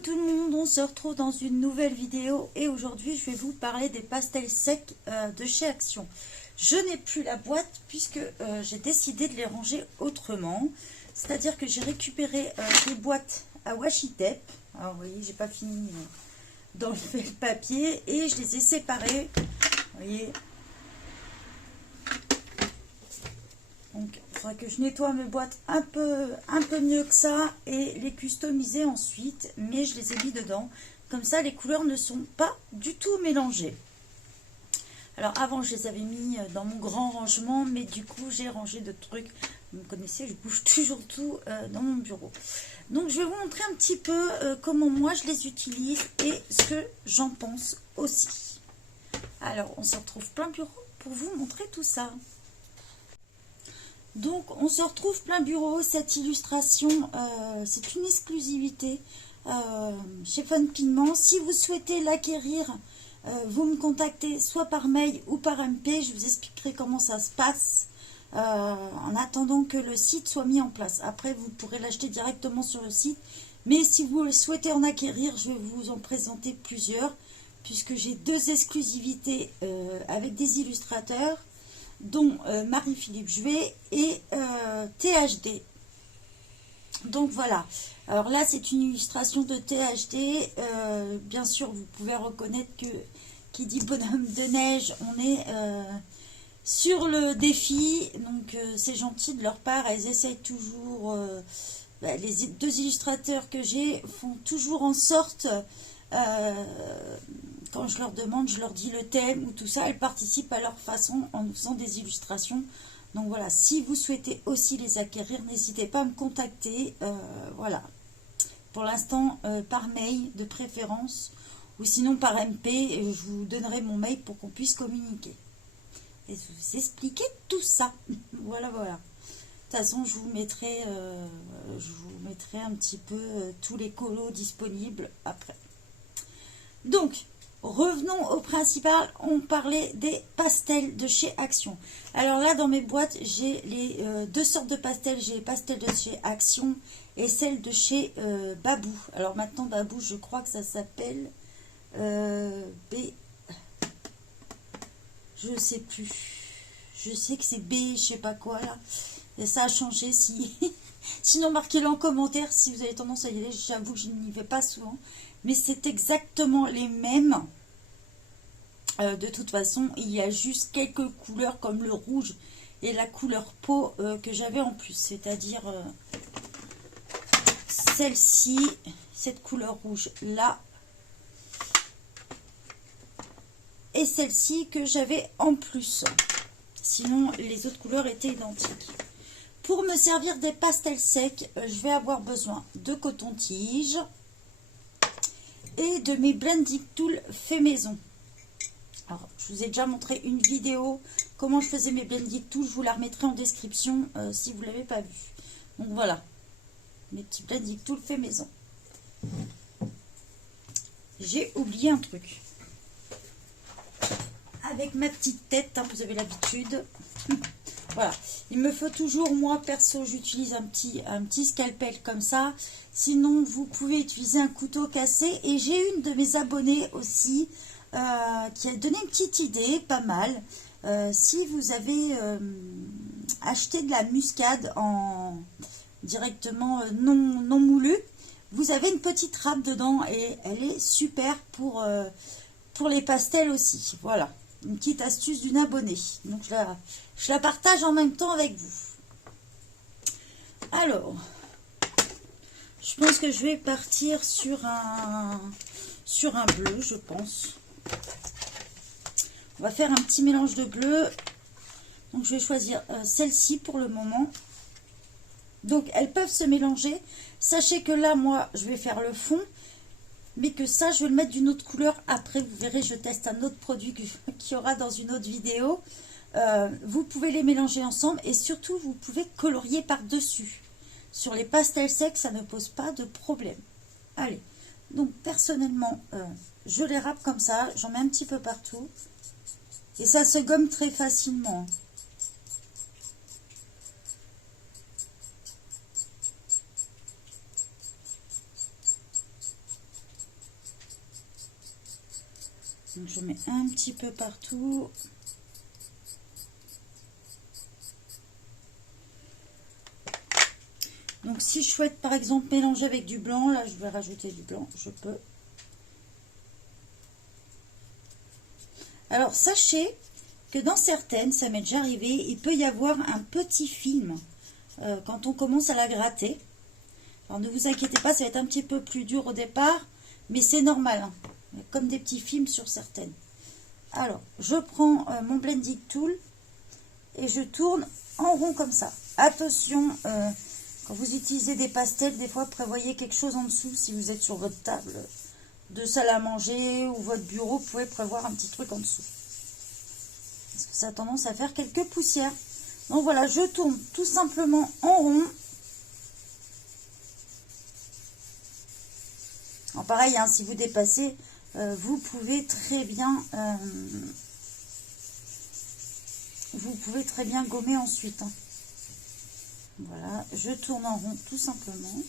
tout le monde, on se retrouve dans une nouvelle vidéo et aujourd'hui je vais vous parler des pastels secs de chez Action. Je n'ai plus la boîte puisque j'ai décidé de les ranger autrement, c'est-à-dire que j'ai récupéré des boîtes à washi tape. Alors vous voyez, j'ai pas fini d'enlever le papier et je les ai séparées, vous voyez. Donc il faudra que je nettoie mes boîtes un peu mieux que ça et les customiser ensuite, mais je les ai mis dedans. Comme ça, les couleurs ne sont pas du tout mélangées. Alors avant, je les avais mis dans mon grand rangement, mais du coup, j'ai rangé de trucs. Vous me connaissez, je bouge toujours tout dans mon bureau. Donc je vais vous montrer un petit peu comment moi je les utilise et ce que j'en pense aussi. Alors, on se retrouve plein bureau pour vous montrer tout ça. Donc on se retrouve plein bureau. Cette illustration c'est une exclusivité chez Fun Pigment. Si vous souhaitez l'acquérir, vous me contactez soit par mail ou par MP. Je vous expliquerai comment ça se passe en attendant que le site soit mis en place. Après vous pourrez l'acheter directement sur le site, mais si vous souhaitez en acquérir, je vais vous en présenter plusieurs puisque j'ai deux exclusivités avec des illustrateurs, dont Marie-Philippe Jouet et THD. Donc voilà, alors là c'est une illustration de THD. Bien sûr vous pouvez reconnaître que qui dit bonhomme de neige, on est sur le défi, donc c'est gentil de leur part. Elles essayent toujours, les deux illustrateurs que j'ai font toujours en sorte, quand je leur demande, je leur dis le thème ou tout ça, elles participent à leur façon en nous faisant des illustrations. Donc voilà, si vous souhaitez aussi les acquérir, n'hésitez pas à me contacter. Voilà, pour l'instant par mail de préférence, ou sinon par MP, je vous donnerai mon mail pour qu'on puisse communiquer et vous expliquer tout ça. Voilà, voilà. De toute façon, je vous mettrai un petit peu tous les colos disponibles après. Donc, revenons au principal, on parlait des pastels de chez Action. Alors là, dans mes boîtes, j'ai les deux sortes de pastels. J'ai les pastels de chez Action et celles de chez Babou. Alors maintenant, Babou, je crois que ça s'appelle B... Je sais plus. Je sais que c'est B, je sais pas quoi là. Et ça a changé. Sinon, marquez-le en commentaire si vous avez tendance à y aller. J'avoue que je n'y vais pas souvent. Mais c'est exactement les mêmes. De toute façon, il y a juste quelques couleurs comme le rouge et la couleur peau que j'avais en plus. C'est-à-dire celle-ci, cette couleur rouge là. Et celle-ci que j'avais en plus. Sinon, les autres couleurs étaient identiques. Pour me servir des pastels secs, je vais avoir besoin de coton-tige et de mes blending tools fait maison. Alors, je vous ai déjà montré une vidéo comment je faisais mes blending tools. Je vous la remettrai en description si vous ne l'avez pas vue. Donc voilà, mes petits blending tools fait maison. J'ai oublié un truc. Avec ma petite tête, hein, vous avez l'habitude. Voilà, il me faut toujours, moi perso, j'utilise un petit scalpel comme ça. Sinon, vous pouvez utiliser un couteau cassé. Et j'ai une de mes abonnées aussi qui a donné une petite idée, pas mal. Si vous avez acheté de la muscade directement non moulue, vous avez une petite râpe dedans et elle est super pour les pastels aussi. Voilà. Une petite astuce d'une abonnée. Donc je la partage en même temps avec vous. Alors, je pense que je vais partir sur un bleu, je pense. On va faire un petit mélange de bleu. Donc je vais choisir celle-ci pour le moment. Donc elles peuvent se mélanger. Sachez que là, moi, je vais faire le fond. Mais que ça, je vais le mettre d'une autre couleur. Après, vous verrez, je teste un autre produit qu'il y aura dans une autre vidéo. Vous pouvez les mélanger ensemble. Et surtout, vous pouvez colorier par-dessus. Sur les pastels secs, ça ne pose pas de problème. Allez. Donc, personnellement, je les râpe comme ça. J'en mets un petit peu partout. Et ça se gomme très facilement. Donc je mets un petit peu partout. Donc si je souhaite par exemple mélanger avec du blanc, là je vais rajouter du blanc, je peux. Alors sachez que dans certaines, ça m'est déjà arrivé, il peut y avoir un petit film quand on commence à la gratter. Alors ne vous inquiétez pas, ça va être un petit peu plus dur au départ, mais c'est normal, hein, comme des petits films sur certaines. Alors je prends mon blending tool et je tourne en rond comme ça. Attention, quand vous utilisez des pastels, des fois prévoyez quelque chose en dessous. Si vous êtes sur votre table de salle à manger ou votre bureau, vous pouvez prévoir un petit truc en dessous. Parce que ça a tendance à faire quelques poussières. Donc voilà, je tourne tout simplement en rond. Alors pareil, hein, si vous dépassez, vous pouvez très bien gommer ensuite. Hein. Voilà, je tourne en rond tout simplement.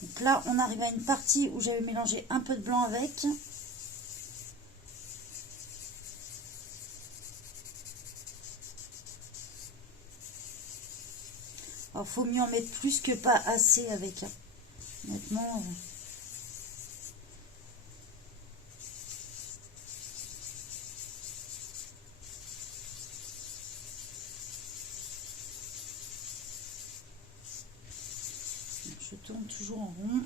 Donc là, on arrive à une partie où j'avais mélangé un peu de blanc avec. Alors, faut mieux en mettre plus que pas assez avec. Hein. Honnêtement. Je tourne toujours en rond.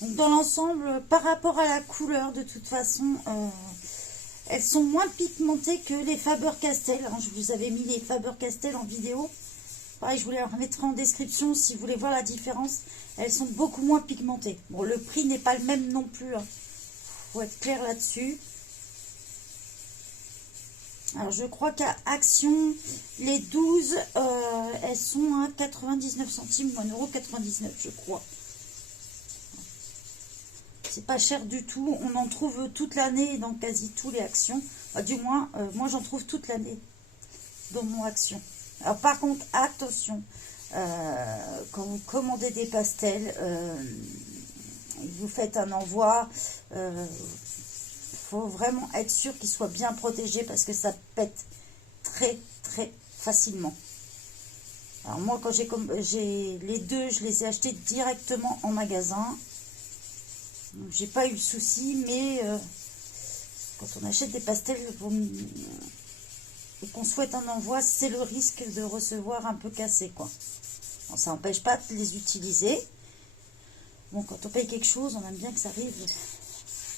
Donc dans l'ensemble, par rapport à la couleur, de toute façon, elles sont moins pigmentées que les Faber-Castell. Hein. Je vous avais mis les Faber-Castell en vidéo. Pareil, je vous les remettrai en description si vous voulez voir la différence. Elles sont beaucoup moins pigmentées. Bon, le prix n'est pas le même non plus. Hein. Faut être clair là-dessus. Alors, je crois qu'à Action, les 12, elles sont à 99 centimes ou 1,99 €, je crois. C'est pas cher du tout. On en trouve toute l'année dans quasi tous les Actions. Enfin, du moins, moi, j'en trouve toute l'année dans mon Action. Alors, par contre, attention, quand vous commandez des pastels, vous faites un envoi, faut vraiment être sûr qu'ils soient bien protégés parce que ça pète très très facilement. Alors moi, quand j'ai les deux, je les ai achetés directement en magasin. J'ai pas eu le souci, mais quand on achète des pastels et qu'on souhaite un envoi, c'est le risque de recevoir un peu cassé, quoi. Bon, ça n'empêche pas de les utiliser. Bon, quand on paye quelque chose, on aime bien que ça arrive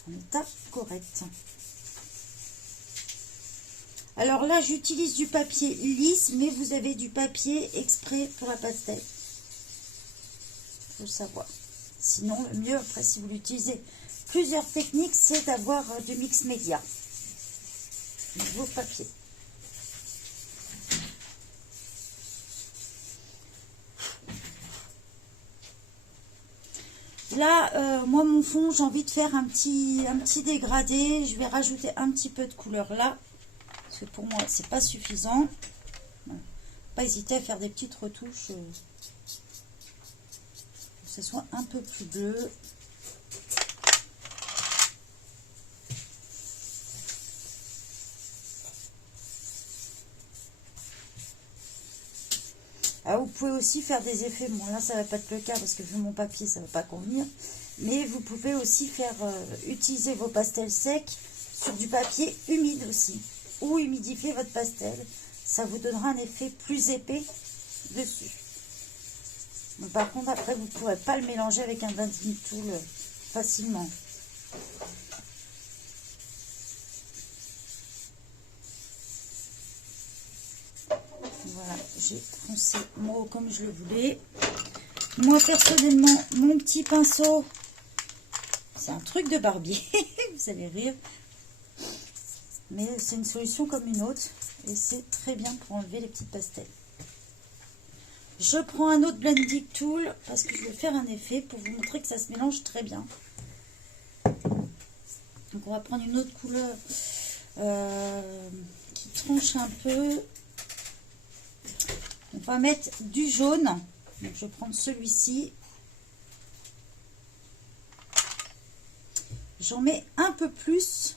en état correct. Alors là, j'utilise du papier lisse, mais vous avez du papier exprès pour la pastel. Il faut le savoir. Sinon, le mieux, après, si vous l'utilisez plusieurs techniques, c'est d'avoir du mix média. Nouveau papier. Là, moi, mon fond, j'ai envie de faire un petit dégradé. Je vais rajouter un petit peu de couleur là. Parce que pour moi, c'est pas suffisant. Voilà. Pas hésiter à faire des petites retouches. Que ce soit un peu plus bleu. Ah, vous pouvez aussi faire des effets. Bon, là, ça va pas être le cas parce que vu mon papier, ça va pas convenir. Mais vous pouvez aussi faire utiliser vos pastels secs sur du papier humide aussi. Ou humidifier votre pastel. Ça vous donnera un effet plus épais dessus. Donc, par contre, après, vous ne pourrez pas le mélanger avec un blending tool facilement. Voilà, j'ai foncé moi comme je le voulais. Moi, personnellement, mon petit pinceau, c'est un truc de barbier. Vous allez rire. Mais c'est une solution comme une autre. Et c'est très bien pour enlever les petites pastels. Je prends un autre blending tool parce que je vais faire un effet pour vous montrer que ça se mélange très bien. Donc on va prendre une autre couleur qui tranche un peu. On va mettre du jaune. Donc je vais prendre celui-ci. J'en mets un peu plus.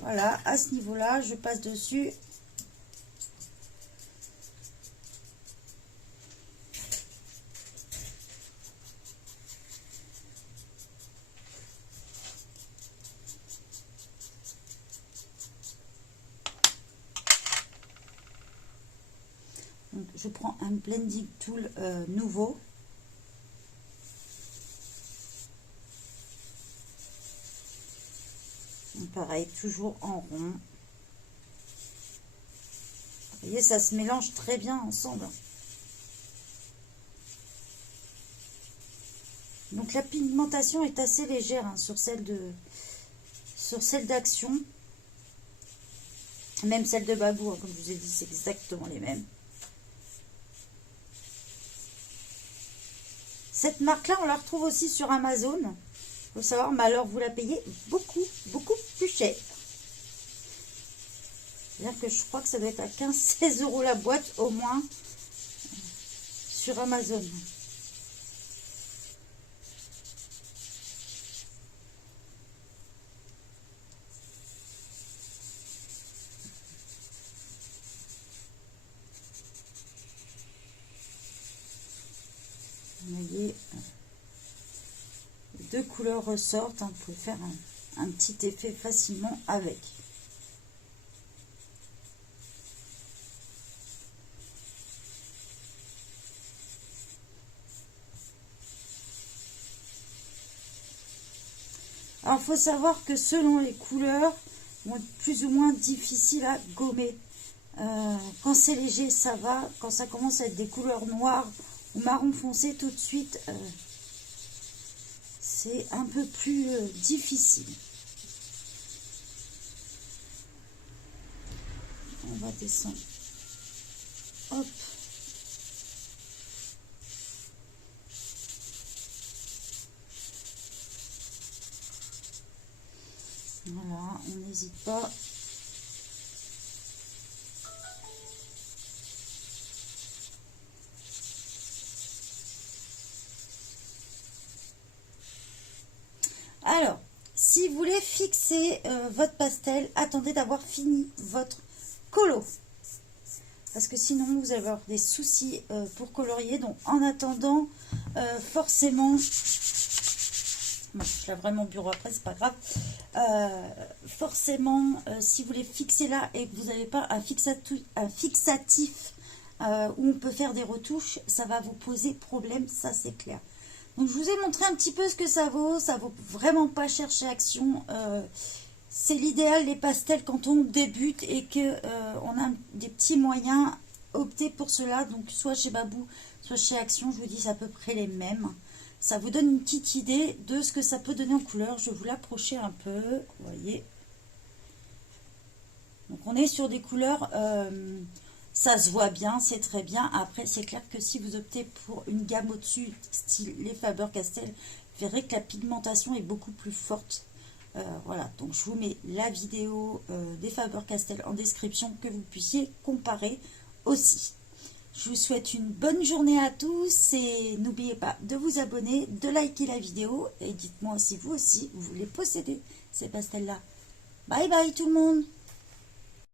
Voilà, à ce niveau-là, je passe dessus. Donc, je prends un blending tool nouveau. Donc, pareil, toujours en rond. Vous voyez, ça se mélange très bien ensemble. Donc la pigmentation est assez légère hein, sur celle d'Action. Même celle de Babou, hein, comme je vous ai dit, c'est exactement les mêmes. Cette marque-là, on la retrouve aussi sur Amazon. Il faut savoir, mais alors vous la payez beaucoup, beaucoup plus cher. C'est-à-dire que je crois que ça doit être à 15-16 € la boîte au moins sur Amazon. Vous voyez, les deux couleurs ressortent. Hein, vous pouvez faire un petit effet facilement avec. Alors, il faut savoir que selon les couleurs, vont être plus ou moins difficiles à gommer. Quand c'est léger, ça va. Quand ça commence à être des couleurs noires ou marron foncé, tout de suite, c'est un peu plus difficile. On va descendre. Hop. Voilà, on n'hésite pas. Alors, si vous voulez fixer votre pastel, attendez d'avoir fini votre colo. Parce que sinon, vous allez avoir des soucis pour colorier. Donc, en attendant, forcément... Bon, je lave vraiment bureau après, c'est pas grave. Forcément, si vous voulez fixer là et que vous n'avez pas un fixatif où on peut faire des retouches, ça va vous poser problème, ça c'est clair. Donc je vous ai montré un petit peu ce que ça vaut vraiment pas cher chez Action. C'est l'idéal les pastels quand on débute et que on a des petits moyens, optez pour cela. Donc soit chez Babou, soit chez Action, je vous dis c'est à peu près les mêmes. Ça vous donne une petite idée de ce que ça peut donner en couleur. Je vais vous l'approcher un peu, vous voyez. Donc on est sur des couleurs, ça se voit bien, c'est très bien. Après c'est clair que si vous optez pour une gamme au-dessus, style les Faber-Castell, vous verrez que la pigmentation est beaucoup plus forte. Voilà, donc je vous mets la vidéo des Faber-Castell en description, que vous puissiez comparer aussi. Je vous souhaite une bonne journée à tous et n'oubliez pas de vous abonner, de liker la vidéo et dites-moi si vous aussi vous voulez posséder ces pastels-là. Bye bye tout le monde!